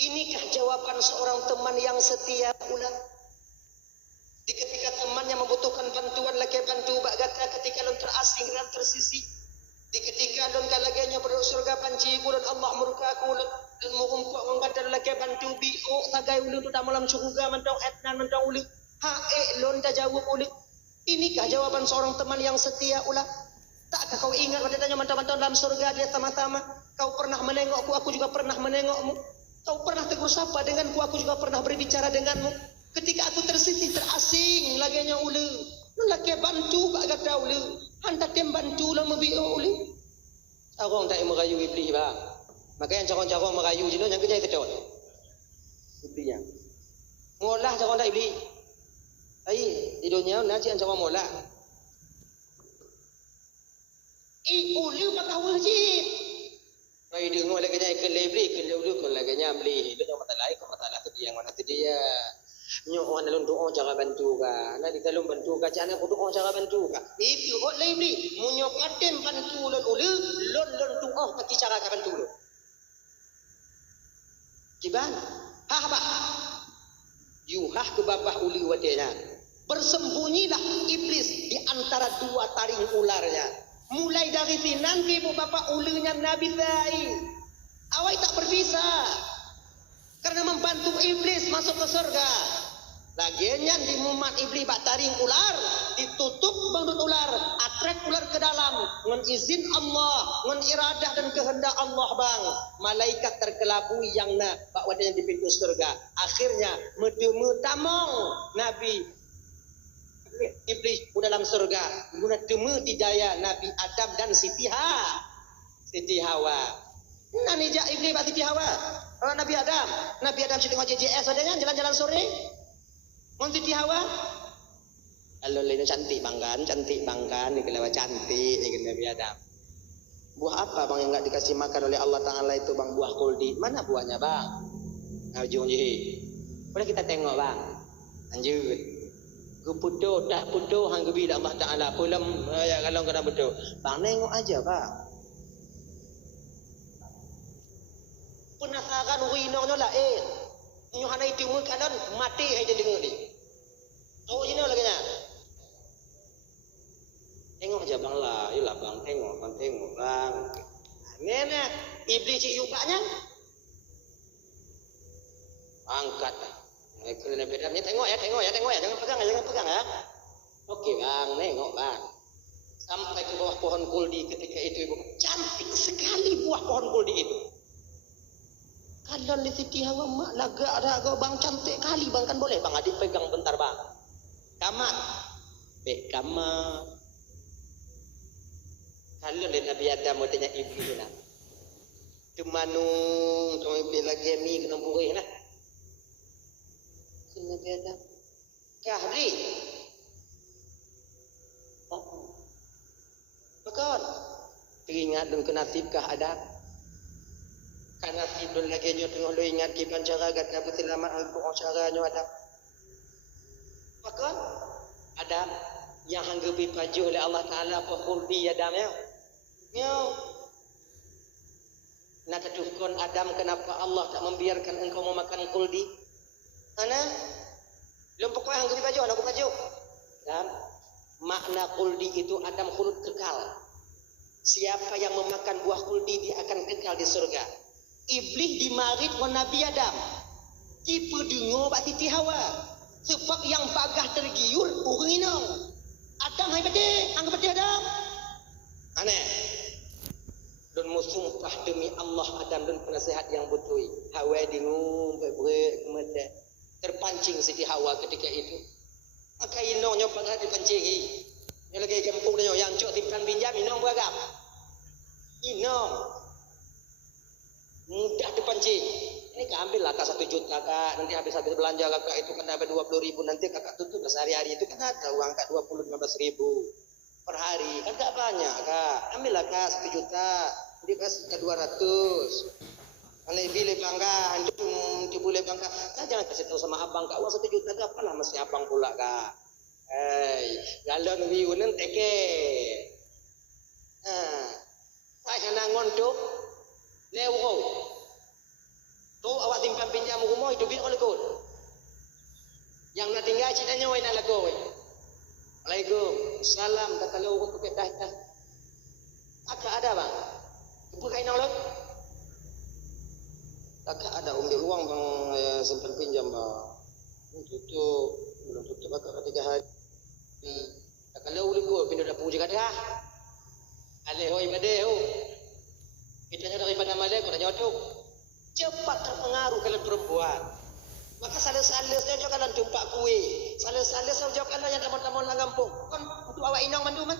Inikah jawaban seorang teman yang setia pula? Di ketika temannya membutuhkan bantuan, lagi bantu bak gata ketika lon terasing dan tersisi. Di ketika lon kalaganya berdoa surga panci kulun Allah murka kulun dan murumpuk menggadar lagi bantu bi sagai ulu tu dalam surga mentong etnan mentong ulu. Lon dah jawab ulu. Inikah jawaban seorang teman yang setia ulah? Takkah kau ingat pada tanya mentang-mentang dalam surga dia tama-tama kau pernah menengokku, aku juga pernah menengokmu. Kau pernah tegur sapa denganku, aku juga pernah berbicara denganmu. Ketika aku tersisih terasing laganya ulu, lu lagi bantu bak gata ulu, hendak tem bantu lah membio ulu. Sarong tak merayu iblis bang. Makanya carong-carong merayu jenuh yang kerja itu dah. Iblis yang ngolah carong tak iblis. Di dunia nanti carong ngolah. Ulu bakal wajib. Ai dengar lagi nya ke lebri ke ulu ke lagi nya beli. Itu yang mata lain ke mata lah tu dia mana tu dia. Nyo orang dalam doa cara bantu ka. Nak di dalam bantu ka jangan aku doa cara bantu ka. Itu hot lebri. Munyo paten bantu lon ulu, lon doa pakai cara ka bantu lu. Kiban? Ba. Yuhah ke babah uli wadenya. Bersembunyilah iblis di antara dua taring ularnya. Mulai dari sini nanti ibu bapak ulunya Nabi Zai. Awak tak berbisa. Karena membantu iblis masuk ke surga. Laginya di mumat iblis bak taring ular. Ditutup bandut ular. Atrek ular ke dalam. Dengan izin Allah. Dengan iradah dan kehendak Allah bang. Malaikat terkelabu yang nak bak wadanya di pintu surga. Akhirnya medemu tamong Nabi iblis di dalam surga guna temu didaya Nabi Adam dan Siti Hawa. Nani jak iblis bak Siti Hawa? Nabi Adam si tengok JJS adanya jalan-jalan sore. Mon Siti Hawa? Kalau lain cantik bangkan ni kelewat cantik ni Nabi Adam. Buah apa bang yang enggak dikasih makan oleh Allah Taala itu bang? Buah kuldi. Mana buahnya bang? Ujung je. Boleh kita tengok bang. Lanjut. Keputuh tak putuh hang gebi Allah Taala pulam ya kalau kena betul. Bang nengok aja bang. Penasaran winongnya lah nyo hana itu mukalan mati aja dengar ni. Oh ini lagi nya. Tengok aja bang lah, iyalah bang tengok bang. Nena iblis yubaknya angkat. Kerana bedanya tengok ya, jangan pegang ya. Okey bang, nengok bang. Sampai ke bawah pohon kuldi ketika itu ibu, cantik sekali buah pohon kuldi itu. Kalau di Siti Hawa mak lagak ada bang cantik kali bang kan boleh bang adik pegang bentar bang. Kamat, kamat. Kalau di Nabi Adam tanya iblis lah. Cumanung, cuma iblis lagi ni kena burih lah. Nabi Adam kahri Betul teringat dan kenasibkah Adam kan nasib dan lagi nyo tengok lo ingat kiban cara gata berselamat al-Quran caranya Adam Betul Adam yang hanggebi pajuh oleh Allah Ta'ala pahuldi Adam ya nak kedukun Adam kenapa Allah tak membiarkan engkau memakan kuldi Ana belum pokoknya hang baju anak baju. Dan makna kuldi itu Adam khulud kekal. Siapa yang memakan buah kuldi dia akan kekal di surga. Iblis dimarit wa Nabi Adam. Tipu dengo bak Siti Hawa. Sebab yang bagah tergiur urang inong. Adam hai pete, anggap pete Adam. Aneh. Dan musumpah demi Allah Adam dan penasihat yang betul. Hawa dengo bebrek kemede. Terpancing Siti Hawa ketika itu. Maka inongnya pada dipancing. Yang lagi kampung dia yang cok timpan pinjam inong beragam. Inong mudah dipancing. Ini kak ambil lah kak 1 juta kak. Nanti habis belanja kakak itu kan dapat 20.000. Nanti kakak tutup sehari-hari itu kan ada uang kak 15.000 per hari. Kan gak banyak kak. Ambil lah kak 1 juta. Dia kasih kak 200. Kalau boleh bangga, antum boleh bangga. Jangan kasih tahu sama abang kak, uang 1 juta dah apalah masih abang pula kak. Galon wiunan teke. Saya nangon tu, lewo. Tu awak timpan pinjam rumah itu bin oleh kod. Yang nak tinggal cik tanya wei nak lagu wei. Assalamualaikum. Salam kata lu untuk kita dah. Agak ada bang. Apa kain orang? Agak ada umbi ruang bang simpan pinjam bang. Tutup belum tutup agak 3 hari. Kalau boleh kod pindah dapur juga dah. Aleh hoi bade ho. Kita daripada Malaysia kau dah jodoh. Cepat terpengaruh kalau perempuan. Maka salah-salah saya jangan tumpak kue. Salah-salah saya jangan yang teman-teman lang kampung. Kan untuk awak inang mandu man.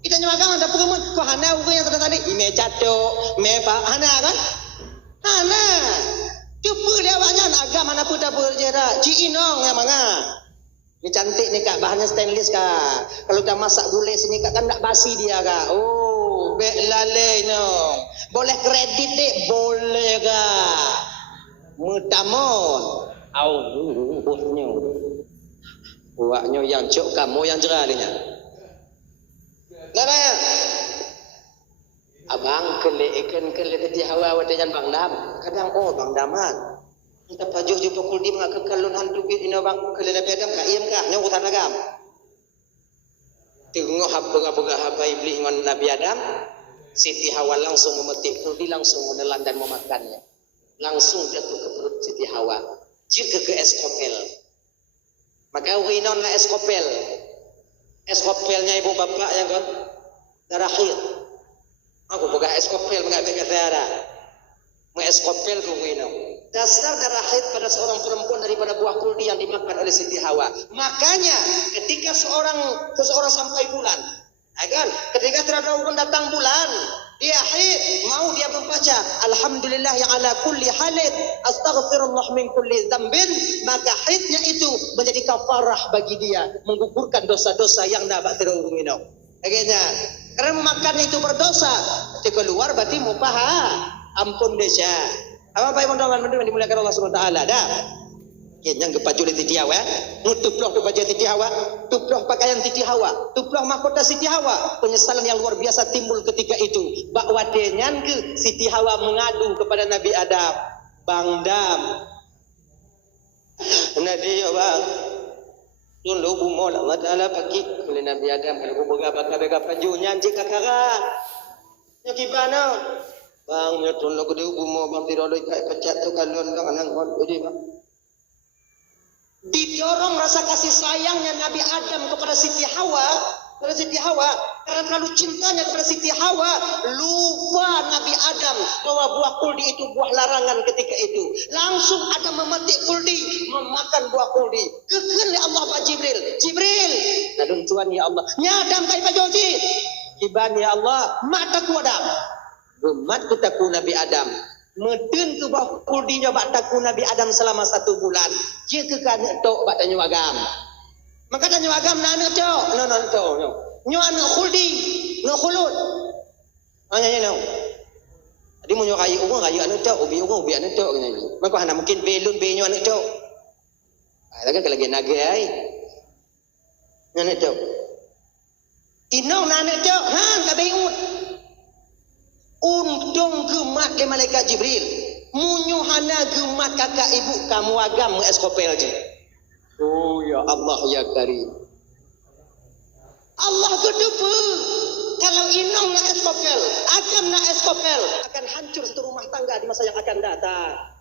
Kita nyuagang ada pengemun. Kau hana uga yang tadi. Ime catok, me pak hana kan? Hana. Cuba dia awaknya agama mana pun tak berjera. Ci inong yang manga. Ini cantik ni kak, bahannya stainless kak. Kalau dah masak gulai sini kak kan tak basi dia kak. Oh, bek lalai no. Boleh kredit dek, boleh kak. Mutamon. Au, bosnya. Buatnya yang cok kamu yang cerah dia. Nana. Abang kelek tadi hawa wadajan Bang Dam. Kadang Bang Daman. Kita pajuh jumpa kuldi mengaku kalun hantu bit ino bang kelena piagam ka iem ka nyong utan agam. Tengok apa iblis dengan Nabi Adam. Siti Hawa langsung memetik kuldi langsung menelan dan memakannya. Langsung jatuh ke perut Siti Hawa. Jika ke eskopel. Maka winon na eskopel. Eskopelnya ibu bapak yang kan darah khir. Aku buka eskopel mengambil darah. Mengeskopel ke winon. Dasar darah haid pada seorang perempuan daripada buah kuldi yang dimakan oleh Siti Hawa. Makanya ketika seseorang sampai bulan, kan? Ketika terdapat datang bulan, dia haid, mau dia membaca alhamdulillah yang ala kulli halid, astaghfirullah min kulli dzambin, maka haidnya itu menjadi kafarah bagi dia, menggugurkan dosa-dosa yang dapat terurungino. Akhirnya, karena memakan itu berdosa, ketika keluar berarti mupaha, ampun desa. Apa teman-teman dimuliakan Allah Subhanahu wa taala dah. Yang kepaju Siti Hawa, nutuplah baju Siti Hawa, tuplah pakaian Siti Hawa, tuplah mahkota Siti Hawa. Penyesalan yang luar biasa timbul ketika itu. Bakwa denyan ke Siti Hawa mengadu kepada Nabi Adam. Bang Dam. Nabi ya bang. Tunduk bumo Allah Taala pakik oleh Nabi Adam kalau boga bakal pajunya cik kakara. Nyakibana. Bang, ya tolong ke dia umur bang tidak ada ikat pecat tu kalon bang anak kon beri bang. Didorong rasa kasih sayangnya Nabi Adam kepada Siti Hawa, karena terlalu cintanya kepada Siti Hawa, lupa Nabi Adam bahwa buah kuldi itu buah larangan ketika itu. Langsung Adam memetik kuldi, memakan buah kuldi. Kekal Allah Pak Jibril, nadun tuan ya Allah. Nyadam kai pajoji. Iban ya Allah, mata ku Adam. Umat kutaku Nabi Adam medun ke bawah kuldinya baktaku Nabi Adam selama 1 bulan. Dia kekan tok bak tanya agam. Maka tanya agam nana tok. No tok. Nyo anak kuldi, no khulud. Hanya no. Adi mo nyo kayu anak tok, ubi anak tok gini. Maka hana mungkin belun be nyo anak tok. Lagi lagi nage ai. Anak tok. Inong anak tok, han ka beut. Untung gemak ke malaikat Jibril. Munyuhana gemak kakak ibu kamu agam eskopel je. Oh ya Allah ya Karim. Allah kedepa. Kalau inong nak eskopel, agam nak eskopel, akan hancur satu rumah tangga di masa yang akan datang.